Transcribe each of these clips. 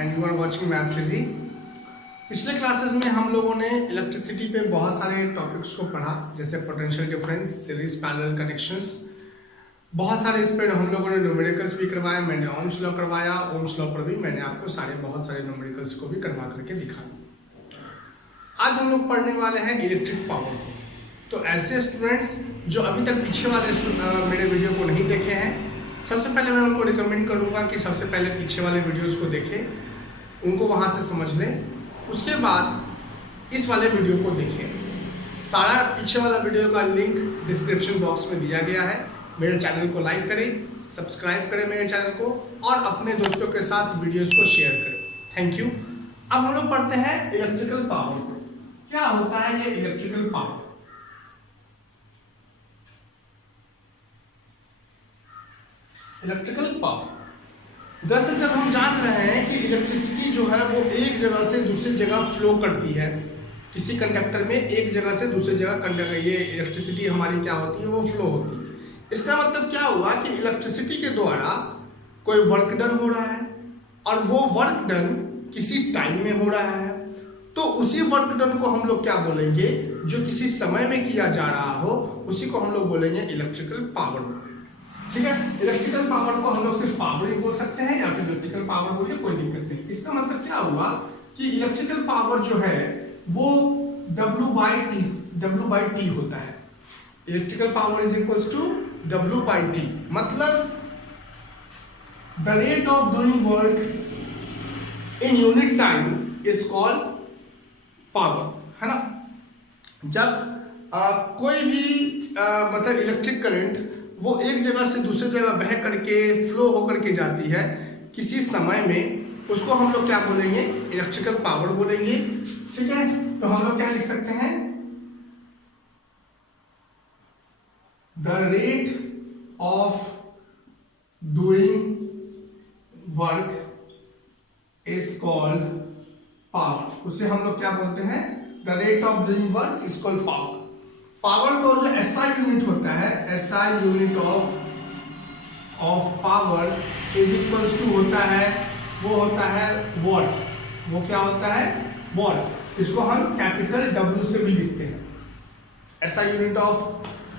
and you are watching Maths Easy। पिछले classes में हम लोगों ने इलेक्ट्रिसिटी पे बहुत सारे टॉपिक्स को पढ़ा, जैसे potential difference, series parallel connections. बहुत सारे इस पर हम लोगों ने न्यूमेरिकल्स भी करवाए। मैंने ओम्स लॉ करवाया, ओम्स लॉ पर भी मैंने आपको बहुत सारे न्यूमेरिकल्स को भी करवा करके दिखाया। आज हम लोग पढ़ने वाले हैं इलेक्ट्रिक पावर को। तो ऐसे स्टूडेंट्स जो अभी तक पीछे वाले मेरे वीडियो को नहीं देखे हैं, सबसे पहले मैं उनको रिकमेंड करूंगा कि सबसे पहले पीछे वाले वीडियोस को देखें, उनको वहां से समझ लें, उसके बाद इस वाले वीडियो को देखें। सारा पीछे वाला वीडियो का लिंक डिस्क्रिप्शन बॉक्स में दिया गया है। मेरे चैनल को लाइक करें, सब्सक्राइब करें मेरे चैनल को, और अपने दोस्तों के साथ वीडियोस को शेयर करें। Thank you. अब हम लोग पढ़ते हैं इलेक्ट्रिकल पावर को। क्या होता है ये इलेक्ट्रिकल पावर? इलेक्ट्रिकल पावर, दरअसल जब हम जान रहे हैं कि इलेक्ट्रिसिटी जो है वो एक जगह से दूसरी जगह फ्लो करती है, किसी कंडक्टर में एक जगह से दूसरी जगह ये इलेक्ट्रिसिटी हमारी क्या होती है, वो फ्लो होती है। इसका मतलब क्या हुआ कि इलेक्ट्रिसिटी के द्वारा कोई वर्क डन हो रहा है, और वो वर्क डन किसी टाइम में हो रहा है। तो उसी वर्क डन को हम लोग क्या बोलेंगे, जो किसी समय में किया जा रहा हो, उसी को हम लोग बोलेंगे इलेक्ट्रिकल पावर। ठीक है, इलेक्ट्रिकल पावर को हम लोग सिर्फ पावर ही बोल सकते हैं, या फिर इलेक्ट्रिकल पावर बोलिए, कोई दिक्कत नहीं। इसका मतलब क्या हुआ कि इलेक्ट्रिकल पावर जो है वो W/T होता है। Electrical power is equals to W/T, मतलब the rate of doing work in unit time is called power, है ना। जब कोई भी मतलब इलेक्ट्रिक करंट वो एक जगह से दूसरी जगह बह करके फ्लो होकर के जाती है किसी समय में, उसको हम लोग क्या बोलेंगे, इलेक्ट्रिकल पावर बोलेंगे। ठीक है, तो हम लोग क्या लिख सकते हैं, the rate of doing work is called power. उसे हम लोग क्या बोलते हैं, the rate of doing work is called power. Power को जो SI यूनिट होता है, SI unit of power is equals to होता है, वो होता है वॉट। वो क्या होता है, वॉट। इसको हम कैपिटल W से भी लिखते हैं। SI यूनिट ऑफ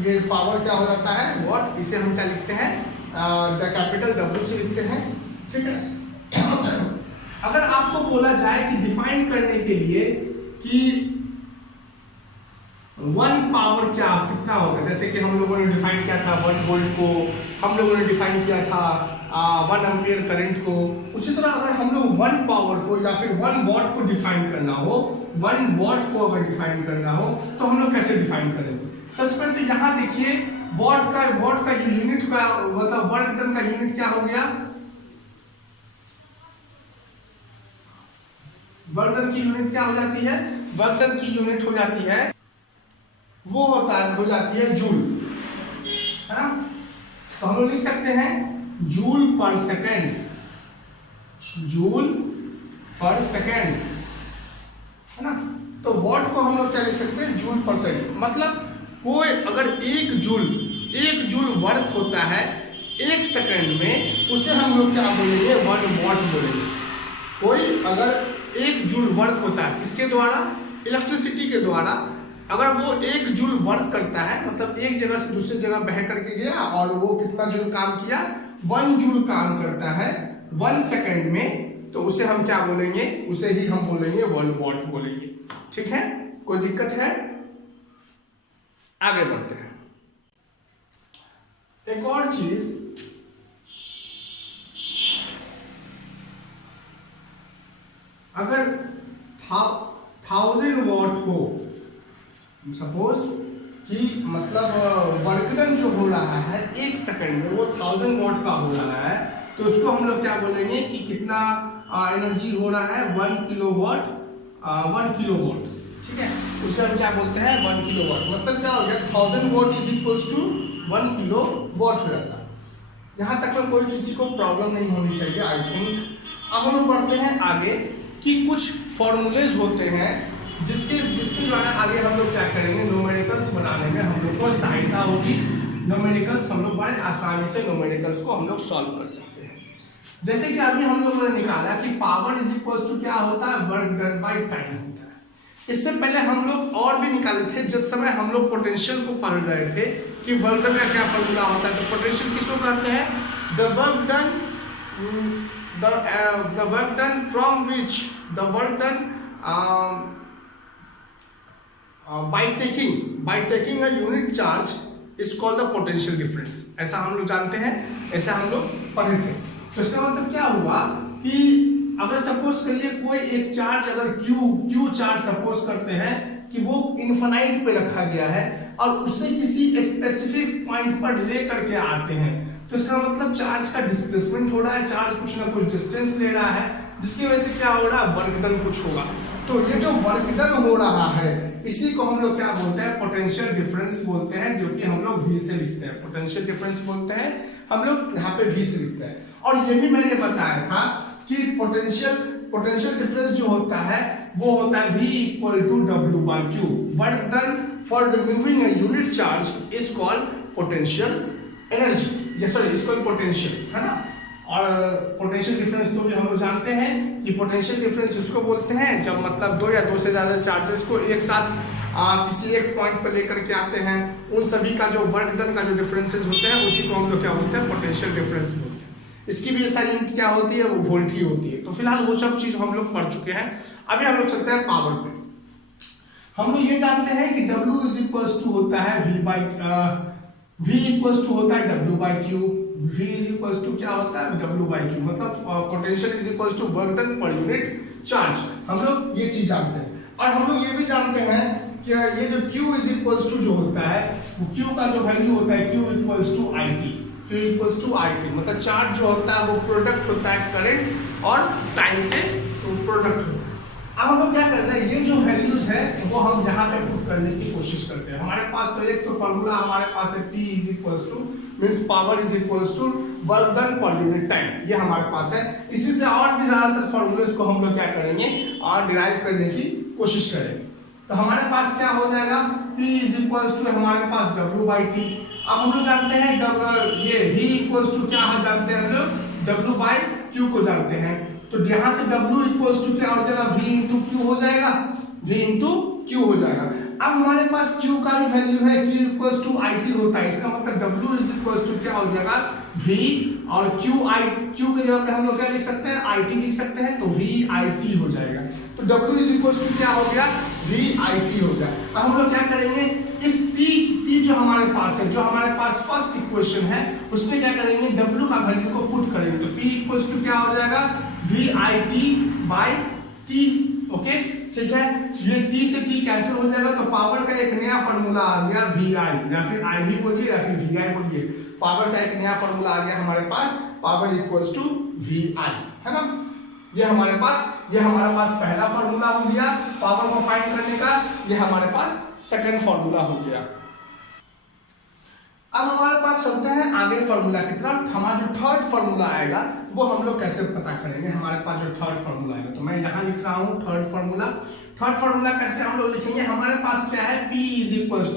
ये पावर क्या हो जाता है, वॉट। इसे हम क्या लिखते हैं, द कैपिटल W से लिखते हैं। ठीक है। अगर आपको बोला जाए कि डिफाइन करने के लिए कि 1 पावर कितना होगा, जैसे कि हम लोगों ने डिफाइन किया था 1 वोल्ट को, हम लोगों ने डिफाइन किया था 1 एम्पियर करंट को। उसी तरह अगर हम लोग 1 पावर को या फिर 1 वॉट को डिफाइन करना हो, 1 वॉट को अगर डिफाइन करना हो, तो हम लोग कैसे डिफाइन करेंगे? सबसे पहले तो यहाँ देखिए, वॉट का यूनिट का मतलब वर्क डन का यूनिट क्या हो गया, वर्क डन की यूनिट क्या हो जाती है, वर्क डन की यूनिट हो जाती है, वो हो जाती है जूल, है ना। तो हम लोग लिख सकते हैं जूल पर सेकेंड, जूल पर सेकेंड, है ना। तो वॉट को हम लोग क्या लिख सकते हैं, जूल पर सेकेंड। मतलब कोई अगर एक जूल वर्क होता है 1 सेकेंड में, उसे हम लोग क्या बोलेंगे, 1 वॉट बोलेंगे। कोई अगर 1 जूल वर्क होता है, इसके द्वारा, इलेक्ट्रिसिटी के द्वारा, अगर वो 1 जूल वर्क करता है, मतलब एक जगह से दूसरी जगह बह करके गया, और वो कितना जूल काम किया, 1 जूल काम करता है 1 सेकेंड में, तो उसे हम क्या बोलेंगे, उसे ही हम बोलेंगे 1 वॉट बोलेंगे। ठीक है, कोई दिक्कत है? आगे बढ़ते हैं। एक और चीज, अगर 1000 वॉट हो, सपोज कि मतलब वर्क डन जो हो रहा है 1 सेकंड में, वो 1000 वॉट का हो रहा है, तो उसको हम लोग क्या बोलेंगे कि कितना एनर्जी हो रहा है, 1 किलोवाट, 1 किलोवाट। ठीक है, उसे हम क्या बोलते हैं, 1 किलोवाट। मतलब क्या हो गया, 1000 watt is equals to 1 kilowatt हो जाता है। यहाँ तक में कोई किसी को प्रॉब्लम नहीं होनी चाहिए, आई थिंक। अब हम लोग बढ़ते हैं आगे कि कुछ फॉर्मूलेज होते हैं जिसके द्वारा आगे हम लोग क्या करेंगे, न्यूमेरिकल्स बनाने में हम लोग को सहायता होगी। न्यूमेरिकल्स हम लोग बड़े आसानी से न्यूमेरिकल्स को हम लोग सॉल्व कर सकते हैं। जैसे कि अभी हम लोगों ने निकाला कि पावर इज इक्वल टू क्या होता है, वर्क डन बाय टाइम होता है। इससे पहले हम लोग और भी निकाले थे जिस समय हम लोग पोटेंशियल को पढ़ रहे थे कि वर्क डन का क्या फॉर्मूला होता है। तो पोटेंशियल किसको कहते हैं, the work done from which the work done by taking a unit charge is called the potential difference। ऐसा हम लोग जानते हैं, ऐसा हम लोग पढ़े थे। तो इसका मतलब क्या हुआ कि अगर सपोज करिए कोई एक चार्ज अगर Q चार्ज सपोज करते हैं कि वो इनफाइनाइट पे रखा गया है और उसे किसी स्पेसिफिक पॉइंट पर ले करके आते हैं, तो इसका मतलब चार्ज का डिस्प्लेसमेंट हो रहा है, चार्ज कुछ ना कुछ डिस्टेंस ले रहा है, जिसकी वजह से क्या हो रहा है, वर्क डन कुछ होगा। तो ये जो वर्क डन हो रहा है इसी को हम लोग क्या बोलते हैं, पोटेंशियल डिफरेंस बोलते हैं, जो कि हम लोग V से लिखते हैं। पोटेंशियल डिफरेंस बोलते हैं हम लोग यहाँ पे V से लिखते हैं। और ये भी मैंने बताया था कि पोटेंशियल डिफरेंस जो होता है वो होता है V equal to W/Q। Work done for removing a unit charge is called potential energy, sorry is called potential, है ना। और पोटेंशियल डिफरेंस तो भी हम लोग जानते हैं कि पोटेंशियल डिफरेंस उसको बोलते हैं जब मतलब दो या दो से ज्यादा चार्जेस को एक साथ किसी एक पॉइंट पर लेकर के आते हैं, उन सभी का जो वर्क डन का जो डिफरेंसेस होते हैं उसी को हम लोग क्या बोलते हैं, पोटेंशियल डिफरेंस बोलते हैं। इसकी भी SI यूनिट क्या होती है, वो वोल्ट ही होती है। तो फिलहाल वो सब चीज हम लोग पढ़ चुके हैं। अभी हम लोग चलते हैं पावर पे। हम लोग ये जानते हैं कि W इज इक्वल्स टू होता है V इक्वल्स टू होता है W/Q। V is equals to क्या होता है, W/Q, मतलब potential is equals to work done per unit charge. हम लोग ये चीज जानते हैं। और हम लोग ये भी जानते हैं कि ये जो Q इज इक्वल्स टू जो होता है वो Q का जो वैल्यू होता है Q equals to IT। Q equals to IT मतलब चार्ज जो होता है वो प्रोडक्ट होता है करंट और टाइम के प्रोडक्ट होता है। अब हम लोग क्या कर रहे हैं, ये जो वैल्यूज है वो हम यहाँ पे पुट करने की कोशिश करते हैं। हमारे पास तो एक तो फॉर्मूला हमारे पास है P is equals to means power is equals to work done per unit time, ये हमारे पास है। इसी से और भी ज्यादातर फॉर्मूलेस को हम लोग क्या करेंगे और डिराइव करने की कोशिश करेंगे। तो हमारे पास क्या हो जाएगा, P इज इक्वल्स टू हमारे पास W/T। अब हम लोग जानते हैं ये V इक्वल्स टू क्या जानते हैं हम लोग, W/Q को जानते हैं। तो यहाँ से W इक्वल्स टू क्या हो जाएगा, V इंटू Q हो जाएगा, V इंटू Q हो जाएगा। अब हमारे पास Q का भी वैल्यू है, Q इक्वल्स टू IT होता है। इसका मतलब W इज इक्वल्स टू क्या हो जाएगा, V और Q के जगह पे हम लोग क्या लिख सकते हैं, IT लिख सकते हैं, तो VIT हो जाएगा। तो W इज इक्वल्स टू क्या हो गया, VIT हो गया। अब हम लोग क्या करेंगे, इस P जो हमारे पास है, जो हमारे पास फर्स्ट इक्वेशन है, उसमें क्या करेंगे, W का वैल्यू को पुट करेंगे। तो P इक्वल्स टू क्या हो जाएगा, VIT/T। ओके ठीक है, ये T से T कैंसिल हो जाएगा, तो पावर का एक नया फॉर्मूला आ गया VI, या फिर IV बोलिए या फिर VI बोलिए। पावर का एक नया फॉर्मूला आ गया हमारे पास, पावर इक्वल्स टू VI, है ना। ये हमारे पास पहला फॉर्मूला हो गया पावर को फाइंड करने का। ये हमारे पास सेकंड फॉर्मूला हो गया। अब हमारे पास चलते हैं आगे फॉर्मूला की तरफ। हमारा जो थर्ड फॉर्मूला आएगा वो हम लोग कैसे पता करेंगे। हमारे पास जो थर्ड फॉर्मूला आएगा, तो मैं यहाँ लिख रहा हूँ थर्ड फॉर्मूला कैसे हम लोग लिखेंगे। हमारे पास क्या है, P is equals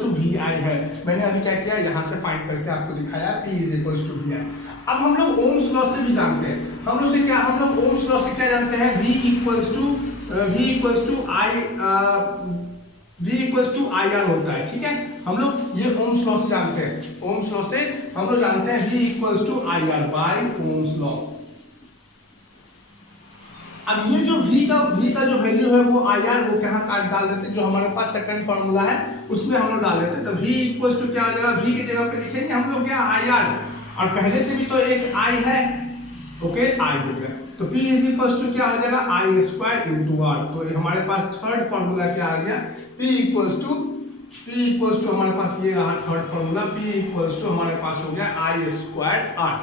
to VI है। मैंने अभी क्या किया, यहाँ से फाइंड करके आपको दिखाया P is equals to VI। अब हम लोग ओम्स लॉ से भी जानते हैं, हम लोग ओम्स लॉ से क्या जानते हैं, V इक्वल्स टू IR होता है, ठीक है। हम लोग ये ओम्स लॉ से जानते हैं, ओम्स लॉ से हम लोग जानते हैं V equals to IR by Ohm's law. अब ये जो V का जो वैल्यू है वो IR वो कहाँ काट डाल देते हैं, जो हमारे पास सेकंड फॉर्मूला है उसमें हम लोग डाल देते हैं। तो V इक्वल्स टू क्या आ जाएगा, V की जगह पे लिखेंगे हम लोग क्या, IR, और पहले से भी तो एक I है, ओके I हो गया। तो P इज इक्वल्स टू क्या हो जाएगा, I² इंटू R। तो हमारे पास थर्ड फॉर्मूला क्या आ गया, P इक्वल्स टू हमारे पास ये रहा third formula, P equals to हमारे पास हो गया I²R।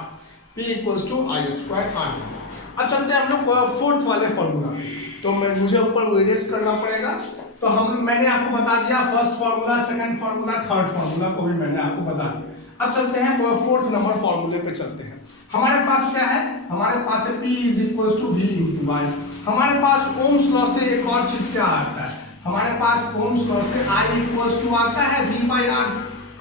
P equals to I²R। अब चलते हैं हम लोग फोर्थ वाले फॉर्मूला पे। तो मुझे ऊपर वेरिएस करना पड़ेगा। तो मैंने आपको बता दिया first formula, second formula, third formula को भी मैंने आपको बता दिया। अब चलते हैं फोर्थ नंबर फॉर्मूले पे चलते हैं। हमारे पास क्या है, हमारे पास है P is equals to V into Y। हमारे पास ओम्स लॉ से एक और चीज क्या आता है, हमारे पास ओम्स लॉ से I इक्वल्स टू आता है V/R।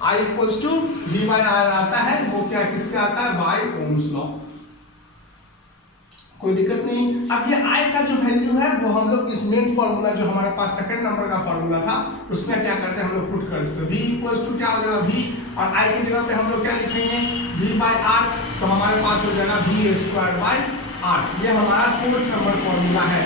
I equals to V/R आता है, वो क्या किससे आता है, बाय ओम्स लॉ। कोई दिक्कत नहीं। अब ये i का जो वैल्यू है वो हम लोग इस मेन फॉर्मूला जो हमारे पास सेकंड नंबर का फॉर्मूला था उसमें क्या करते हैं हम लोग पुट कर देते हैं। v इक्वल्स टू क्या हो जाएगा v, और i की जगह पे हम लोग क्या लिखेंगे v बाय r, तो हमारे पास हो जाएगा v स्क्वायर बाय r। ये हमारा फोर्थ नंबर फॉर्मूला है,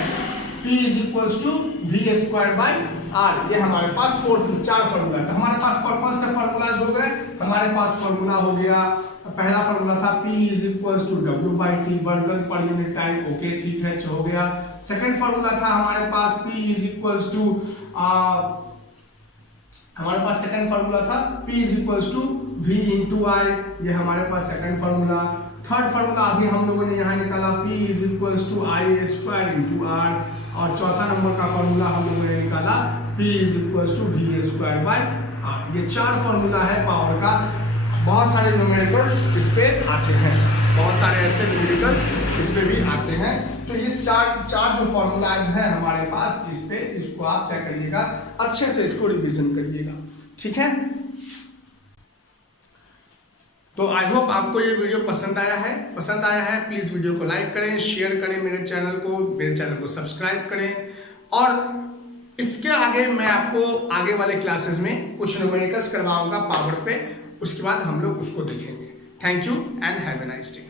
p is equals to v square by r। ये हमारे पास चार फॉर्मूला है। हमारे पास कौन से फॉर्मूलाज हो गए, हमारे पास फॉर्मूला हो गया, पहला फॉर्मूला था p is equals to w by T, work done per unit time, okay ठीक है हो गया। सेकंड फॉर्मूला था हमारे पास p इज इक्वल्स टू हमारे पास सेकंड फॉर्मूला था p is equals to v into i, ये हमारे पास सेकंड फॉर्मूला। थर्ड फॉर्मूला अभी हम लोगों ने यहाँ निकाला p is equals to i square into r, और चौथा नंबर का फॉर्मूला हम लोगों ने निकाला p is equals to v square by r। ये चार फॉर्मूला है पावर का। बहुत सारे न्यूमेरिकल्स इस पे आते हैं, बहुत सारे ऐसे न्यूमेरिकल्स इस पे भी आते हैं। तो इस चार जो फॉर्मूलाज हैं हमारे पास इस पे, इसको आप क्या करिएगा अच्छे से इसको रिवीजन करिएगा, ठीक है। तो आई होप आपको ये वीडियो पसंद आया है। प्लीज वीडियो को लाइक करें, शेयर करें, मेरे चैनल को सब्सक्राइब करें, और इसके आगे मैं आपको आगे वाले क्लासेस में कुछ न्यूमेरिकल्स करवाऊंगा पावर पे, उसके बाद हम लोग उसको देखेंगे। Thank you and have a nice day.